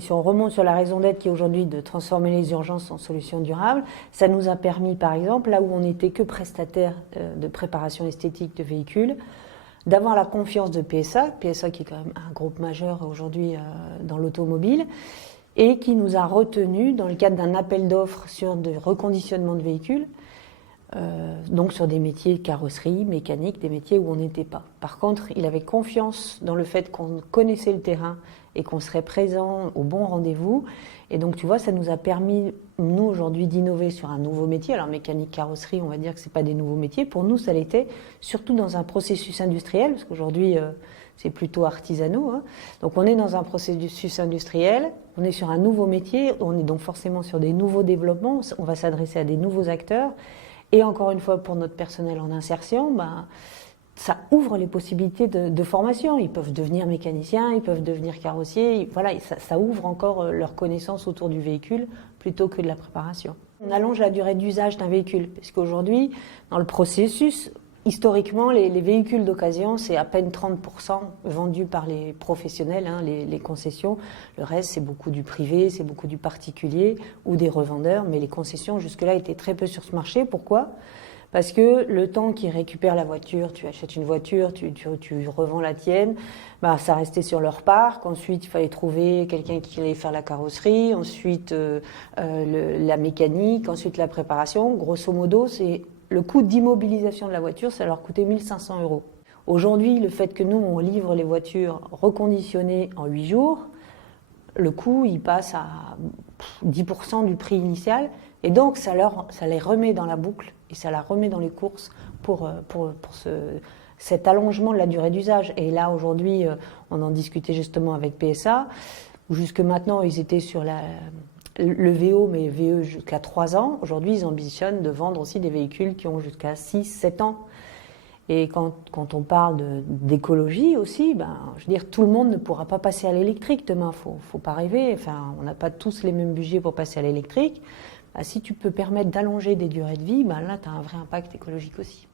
si on remonte sur la raison d'être qui est aujourd'hui de transformer les urgences en solutions durables, ça nous a permis, par exemple, là où on n'était que prestataire de préparation esthétique de véhicules, d'avoir la confiance de PSA qui est quand même un groupe majeur aujourd'hui dans l'automobile, et qui nous a retenus dans le cadre d'un appel d'offres sur de reconditionnement de véhicules, donc sur des métiers de carrosserie, mécanique, des métiers où on n'était pas. Par contre, il avait confiance dans le fait qu'on connaissait le terrain et qu'on serait présent au bon rendez-vous. Et donc, tu vois, ça nous a permis, nous, aujourd'hui, d'innover sur un nouveau métier. Alors, mécanique, carrosserie, on va dire que ce n'est pas des nouveaux métiers. Pour nous, ça l'était, surtout dans un processus industriel, parce qu'aujourd'hui, c'est plutôt artisanaux. Hein. Donc, on est dans un processus industriel, on est sur un nouveau métier, on est donc forcément sur des nouveaux développements, on va s'adresser à des nouveaux acteurs. Et encore une fois, pour notre personnel en insertion, ça ouvre les possibilités de formation. Ils peuvent devenir mécaniciens, ils peuvent devenir carrossiers. Voilà, ça ouvre encore leur connaissance autour du véhicule plutôt que de la préparation. On allonge la durée d'usage d'un véhicule, parce qu'aujourd'hui, dans le processus, historiquement, les véhicules d'occasion, c'est à peine 30% vendus par les professionnels, hein, les concessions. Le reste, c'est beaucoup du privé, c'est beaucoup du particulier ou des revendeurs. Mais les concessions, jusque-là, étaient très peu sur ce marché. Pourquoi ? Parce que le temps qu'ils récupèrent la voiture, tu achètes une voiture, tu revends la tienne, ça restait sur leur parc. Ensuite, il fallait trouver quelqu'un qui allait faire la carrosserie, ensuite la mécanique, ensuite la préparation. Grosso modo, c'est le coût d'immobilisation de la voiture, ça leur coûtait 1 500 €. Aujourd'hui, le fait que nous, on livre les voitures reconditionnées en 8 jours, le coût, il passe à 10% du prix initial. Et donc, ça les remet dans la boucle et ça la remet dans les courses pour cet allongement de la durée d'usage. Et là, aujourd'hui, on en discutait justement avec PSA, où jusque maintenant, ils étaient sur le VO, mais VE jusqu'à 3 ans. Aujourd'hui, ils ambitionnent de vendre aussi des véhicules qui ont jusqu'à 6, 7 ans. Et quand on parle d'écologie aussi, je veux dire, tout le monde ne pourra pas passer à l'électrique demain. Faut pas rêver. Enfin, on n'a pas tous les mêmes budgets pour passer à l'électrique. Si tu peux permettre d'allonger des durées de vie, là, tu as un vrai impact écologique aussi.